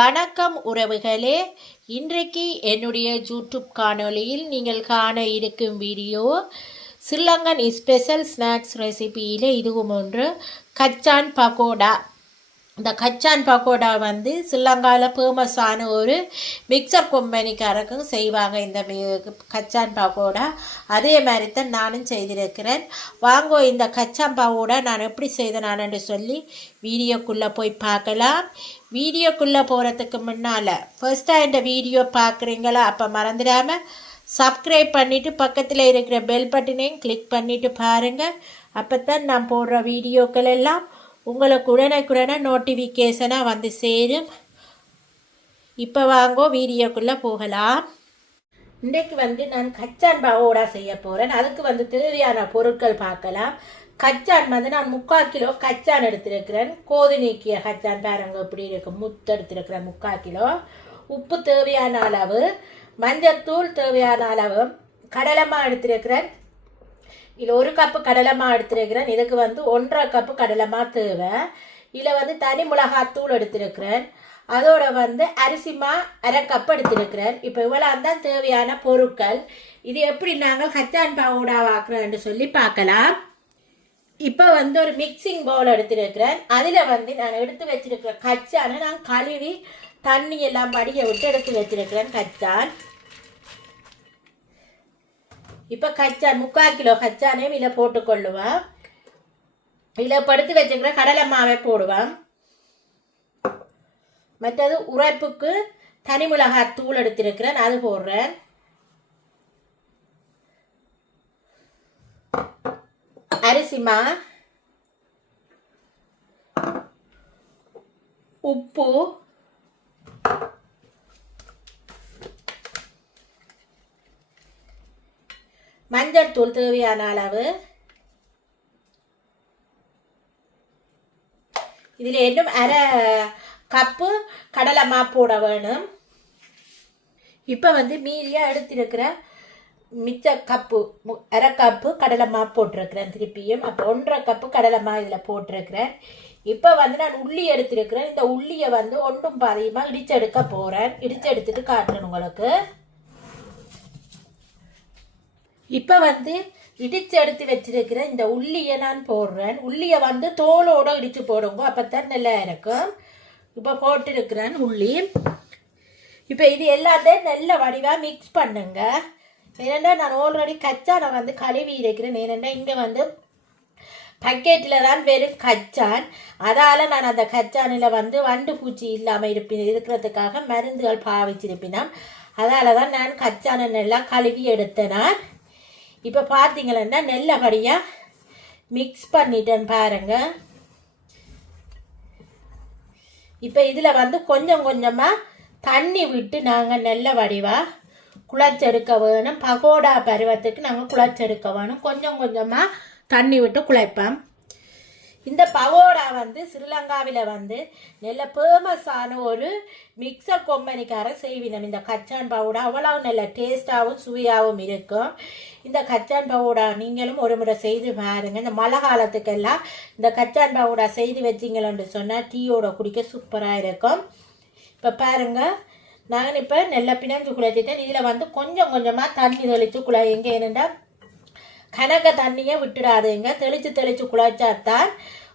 வணக்கம் உறவுகளே, இன்றைக்கு என்னுடைய யூடியூப் காணொளியில் நீங்கள் காண இருக்கும் வீடியோ ஸ்ரீலங்கன் ஸ்பெஷல் ஸ்நாக்ஸ் ரெசிபியில் இதுவும் ஒன்று கச்சான் பகோடா. இந்த கச்சான் பகோடா வந்து ஸ்ரீலங்காவில் ஃபேமஸான ஒரு மிக்சர் கம்பெனிக்காரருக்கும் செய்வாங்க. இந்த கச்சான் பகோடா அதே மாதிரி தான் நானும் செய்திருக்கிறேன். வாங்கோ இந்த கச்சான் பகோடா நான் எப்படி செய்தேனான்னு சொல்லி வீடியோக்குள்ளே போய் பார்க்கலாம். வீடியோக்குள்ளே போகிறதுக்கு முன்னால் ஃபர்ஸ்ட்டாக இந்த வீடியோ பார்க்குறீங்களா, அப்போ மறந்துடாமல் சப்ஸ்கிரைப் பண்ணிவிட்டு பக்கத்தில் இருக்கிற பெல் பட்டனையும் கிளிக் பண்ணிவிட்டு பாருங்கள். அப்போ தான் நான் போடுற வீடியோக்கள் எல்லாம் உங்களுக்கு உடனுக்குடனே நோட்டிஃபிகேஷனாக வந்து சேரும். இப்போ வாங்கோ வீடியோக்குள்ளே போகலாம். இன்றைக்கு வந்து நான் கச்சான் பகோடா செய்ய போகிறேன். அதுக்கு வந்து தேவையான பொருட்கள் பார்க்கலாம். கச்சான் வந்து நான் 3/4 கிலோ கச்சான் எடுத்துருக்கிறேன். கோது நீக்கிய கச்சான் பாருங்க இப்படி இருக்கு, முத்து எடுத்துருக்கிறேன் 3/4 கிலோ. உப்பு தேவையான அளவு, மஞ்சத்தூள் தேவையான அளவு, கடலைமா எடுத்துருக்கிறேன். இதில் 1 கப்பு கடலைமா எடுத்துருக்கிறேன். இதுக்கு வந்து 1.5 கப்பு கடலைமா தேவை. இதில் வந்து தனி மிளகாத்தூள் எடுத்துருக்கிறேன். அதோட வந்து அரிசிமா 1/2 கப்பு எடுத்துருக்கிறேன். இப்போ இவ்வளோ தான் தேவையான பொருட்கள். இது எப்படி நாங்கள் கச்சான் பகோடா வாக்குறோன்னு சொல்லி பார்க்கலாம். இப்போ வந்து ஒரு மிக்சிங் பவுல் எடுத்துருக்கிறேன். அதில் வந்து நான் எடுத்து வச்சிருக்கிற கச்சானை நான் கழுவி தண்ணி எல்லாம் படிக்க விட்டு எடுத்து வச்சிருக்கிறேன் கச்சான். இப்போ கச்சான் 3/4 கிலோ கச்சானையும் இதில் போட்டுக்கொள்ளுவேன். இதில் படுத்து வச்சுக்கிற கடலை மாவை போடுவேன். மற்றது உரைப்புக்கு தனி மிளகாய் தூள் எடுத்திருக்கிறேன், அது போடுறேன். அரிசிமா, உப்பு, மஞ்சள் தூள் தேவையான அளவு. இதில் இன்னும் 1/2 கப்பு கடலைமா போட வேணும். இப்போ வந்து மீதியாக எடுத்திருக்கிற மிச்ச கப்பு 1/2 கப்பு கடலைமா போட்டிருக்கிறேன் திருப்பியும். அப்போ 1.5 கப்பு கடலைமா இதில் போட்டிருக்கிறேன். இப்போ வந்து நான் உள்ளி எடுத்திருக்கிறேன். இந்த உள்ளியை வந்து ஒன்றும் பாதியமாக இடிச்செடுக்க போகிறேன். இடிச்செடுத்துட்டு காட்டுறேன் உங்களுக்கு. இப்போ வந்து இடித்து எடுத்து வச்சிருக்கிற இந்த உள்ளியை நான் போடுறேன். உள்ளியை வந்து தோலோடு இடித்து போடுங்க, அப்போ தான் நல்லா இருக்கும். இப்போ போட்டிருக்கிறேன் உள்ளி. இப்போ இது எல்லாத்தையும் நல்ல வடிவாக மிக்ஸ் பண்ணுங்க. ஏனெண்டா நான் ஆல்ரெடி கச்சானை வந்து கழுவி இருக்கிறேன். ஏனெண்டா இங்கே வந்து பக்கெட்டில் தான் வெறும் கச்சான். அதால் நான் அந்த கச்சானில் வந்து வண்டு பூச்சி இல்லாமல் இருக்கிறதுக்காக மருந்துகள் பாவிச்சிருப்பினேன். அதால் தான் நான் கச்சானை நல்லா கழுவி எடுத்தேன். இப்போ பார்த்தீங்கன்னா நல்லபடியாக மிக்ஸ் பண்ணிட்டேன் பாருங்க. இப்போ இதில் வந்து கொஞ்சம் கொஞ்சமாக தண்ணி விட்டு நாங்கள் நல்ல வடிவாக குழச்செடுக்க வேணும். பகோடா பருவத்துக்கு நாங்கள் குழச்செடுக்க வேணும். கொஞ்சம் கொஞ்சமாக தண்ணி விட்டு குழைப்போம். இந்த பகோடா வந்து ஸ்ரீலங்காவில் வந்து நல்ல ஃபேமஸான ஒரு மிக்சர் கம்பெனிக்காரர் செய்வினம். இந்த கச்சான் பகோடா அவ்வளவு நல்ல டேஸ்டாகவும் சுவையாகவும் இருக்கும். இந்த கச்சான் பகோடா நீங்களும் ஒரு முறை செய்து பாருங்கள். இந்த மழை காலத்துக்கெல்லாம் இந்த கச்சான் பகோடா செய்து வச்சிங்களன்னு சொன்னால் டீயோட குடிக்க சூப்பராக இருக்கும். இப்போ பாருங்கள், நான் இப்போ நல்ல பிணைஞ்சு குழைச்சிட்டேன். இதில் வந்து கொஞ்சம் கொஞ்சமாக தண்ணி தெளித்து குழையுங்க. ஏனெண்டா கணக்க தண்ணியை விட்டுடாதுங்க. தெளித்து குழைச்சாத்தான்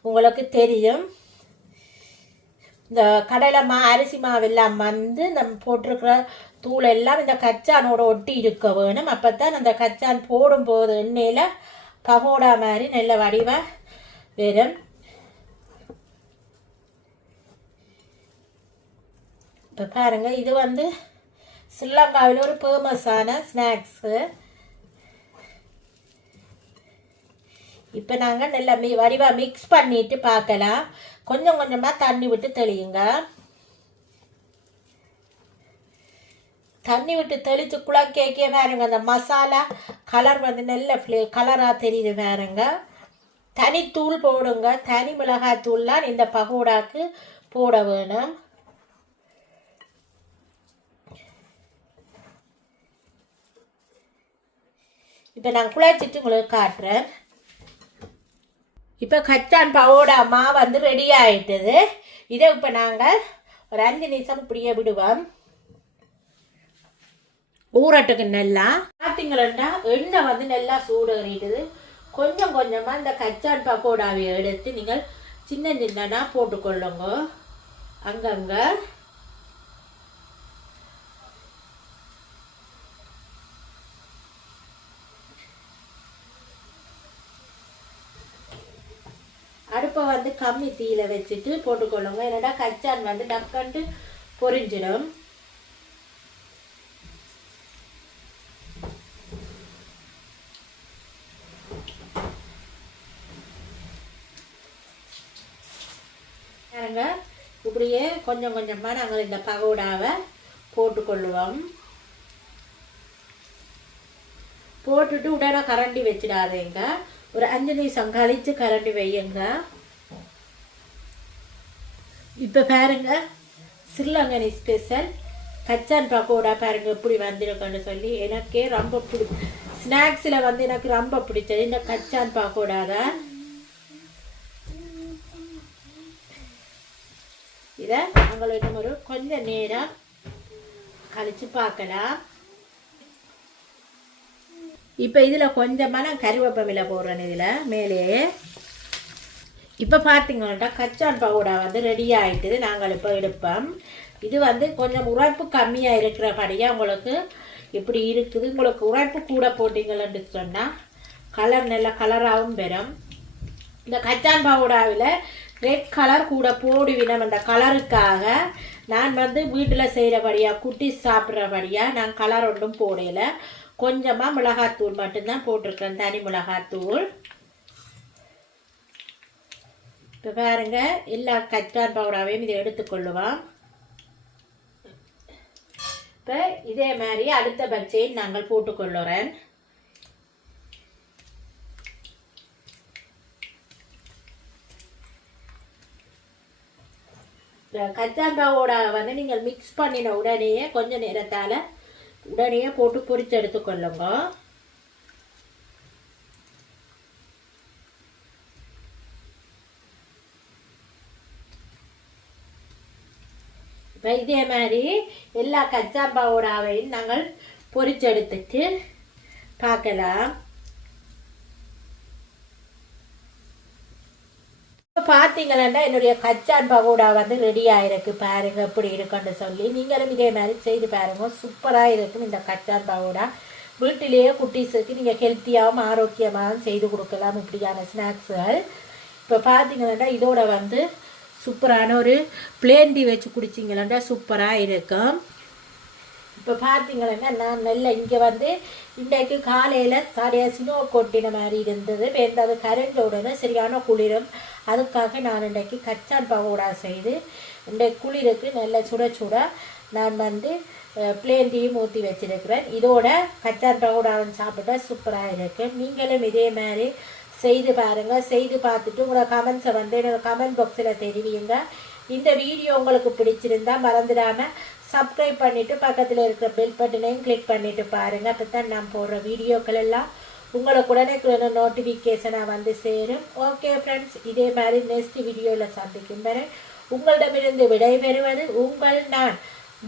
உங்களுக்கு தெரியும். இந்த கடலைமா அரிசி மாவெல்லாம் வந்து நம்ம போட்டிருக்கிற தூள் எல்லாம் இந்த கச்சானோட ஒட்டி இருக்க வேணும். அப்போ தான் அந்த கச்சான் போடும்போது எண்ணெயில் பகோடா மாதிரி நல்ல வடிவாக வரும். இப்போ பாருங்கள், இது வந்து ஸ்ரீலங்காவில் ஒரு ஃபேமஸான ஸ்நாக்ஸு. இப்போ நாங்கள் நல்லா வடிவாக மிக்ஸ் பண்ணிட்டு பார்க்கலாம். கொஞ்சம் கொஞ்சமாக தண்ணி விட்டு தெளியுங்க. தண்ணி விட்டு தெளித்து குழக்கே பாருங்க, அந்த மசாலா கலர் வந்து நல்ல கலராக தெரியுது பாருங்க. தனித்தூள் போடுங்க. தனி மிளகாய் தூள்லாம் இந்த பகோடாக்கு போட வேணும். இப்போ நான் குழச்சிட்டு உங்களுக்கு காட்டுறேன். இப்போ கச்சான் பகோடா மாவு வந்து ரெடி ஆகிட்டது. இதை இப்போ நாங்கள் ஒரு 5 நிமிஷம் இப்படியே விடுவோம் ஊறட்டுக்கு. நல்லா பார்த்தீங்களா எண்ணெய் வந்து நல்லா சூடேறிடுது. கொஞ்சம் கொஞ்சமாக இந்த கச்சான் பக்கோடாவை எடுத்து நீங்கள் சின்ன சின்னனா போட்டுக்கொள்ளுங்க. அங்கங்கே அடுப்பை வந்து கம்மி தீயில வச்சுட்டு போட்டுக்கொள்ளுங்க. என்னடா கச்சான் வந்து டக்கண்டு பொரிஞ்சிடும். இப்படியே கொஞ்சம் கொஞ்சமா நாங்கள் இந்த பகோடாவை போட்டுக்கொள்ளுவோம். போட்டுட்டு உடனே கரண்டி வச்சிடாதேங்க. ஒரு 5 நிமிஷம் கழிச்சு கரண்டி வையுங்க. இப்போ பாருங்க ஸ்ரீலங்கன் ஸ்பெஷல் கச்சான் பக்கோடா பாருங்க எப்படி வந்திருக்குன்னு சொல்லி. எனக்கே ரொம்ப ஸ்நாக்ஸில் வந்து எனக்கு ரொம்ப பிடிச்சது இந்த கச்சான் பக்கோடா தான். இதை நாங்கள் இன்னும் ஒரு கொஞ்சம் நேரம் கழிச்சு பார்க்கலாம். இப்போ இதில் கொஞ்சமாக நான் கருவேப்பிலை போடுறேன் இதில் மேலேயே. இப்போ பார்த்தீங்கன்னா கச்சான் பகோடா வந்து ரெடி ஆகிட்டுது. நாங்கள் இப்போ எடுப்போம். இது வந்து கொஞ்சம் உரைப்பு கம்மியாக இருக்கிறபடியாக உங்களுக்கு இப்படி இருக்குது. உங்களுக்கு உரைப்பு கூட போட்டிங்கன்னு சொன்னால் கலர் நல்ல கலராகவும் பெறும். இந்த கச்சான் பகோடாவில் ரெட் கலர் கூட போடுவினம். அந்த கலருக்காக நான் வந்து வீட்டில் செய்கிறபடியாக குட்டி சாப்பிட்றபடியாக நான் கலர் ஒன்றும் போடலை. கொஞ்சமாக மிளகாத்தூள் மட்டும்தான் போட்டிருக்கேன், தனி மிளகாத்தூள். இப்போ பாருங்க எல்லா கச்சான் பவுடாவையும் இதை எடுத்துக்கொள்ளுவோம். இப்போ இதே மாதிரி அடுத்த பட்சையை நாங்கள் போட்டுக்கொள்ளுறேன். கச்சான் பவுடா வந்து நீங்கள் மிக்ஸ் பண்ணின உடனேயே கொஞ்ச நேரத்தால் உடனே போட்டு பொரிச்சு எடுத்துக்கொள்ளுங்க. இப்போ இதே மாதிரி எல்லா கச்சான் பவுடாவையும் நாங்கள் பொரிச்சு எடுத்துட்டு பார்க்கலாம். பார்த்தீங்களா என்னுடைய கச்சான் பகோடா வந்து ரெடி ஆகிருக்கு. பாருங்க எப்படி இருக்குன்னு சொல்லி நீங்களும் இதே மாதிரி செய்து பாருங்க. சூப்பராக இருக்கும் இந்த கச்சான் பகோடா. வீட்டிலேயே குட்டீஸுக்கு நீங்கள் ஹெல்த்தியாகவும் ஆரோக்கியமாகவும் செய்து கொடுக்கலாம் இப்படியான ஸ்நாக்ஸுகள். இப்போ பார்த்தீங்கன்னா இதோட வந்து சூப்பரான ஒரு பிளேன் டீ வச்சு குடிச்சிங்களா சூப்பராக இருக்கும். இப்போ பார்த்தீங்கன்னா நான் நல்ல இங்கே வந்து இன்றைக்கு காலையில் சரியாக சினோ கொட்டின மாதிரி இருந்தது. இப்போ அது கரைஞ்ச உடனே சரியான குளிரும். அதுக்காக நான் இன்றைக்கு கச்சான் பகோடா செய்து இன்றைக்கு குளிருக்கு நல்ல சுட சுட நான் வந்து பிளேன் டீயும் ஊற்றி வச்சுருக்கிறேன். இதோட கச்சான் பகோடாவும் சாப்பிட்டா சூப்பராக இருக்குது. நீங்களும் இதே மாதிரி செய்து பாருங்கள். செய்து பார்த்துட்டு உங்களோட கமெண்ட்ஸை வந்து என்னோட கமெண்ட் பாக்ஸில் தெரிவிங்க. இந்த வீடியோ உங்களுக்கு பிடிச்சிருந்தா மறந்துடாமல் சப்ஸ்கிரைப் பண்ணிவிட்டு பக்கத்தில் இருக்கிற பெல் பட்டனையும் கிளிக் பண்ணிவிட்டு பாருங்கள். அப்போ தான் நான் போடுற வீடியோக்கள் எல்லாம் உங்களுக்கு உடனே நோட்டிஃபிகேஷனாக வந்து சேரும். ஓகே ஃப்ரெண்ட்ஸ், இதே மாதிரி நெக்ஸ்ட் வீடியோவில் சந்திக்கும் வரை உங்களிடமிருந்து விடைபெறுவது உங்கள் நான்.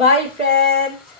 Bye friends.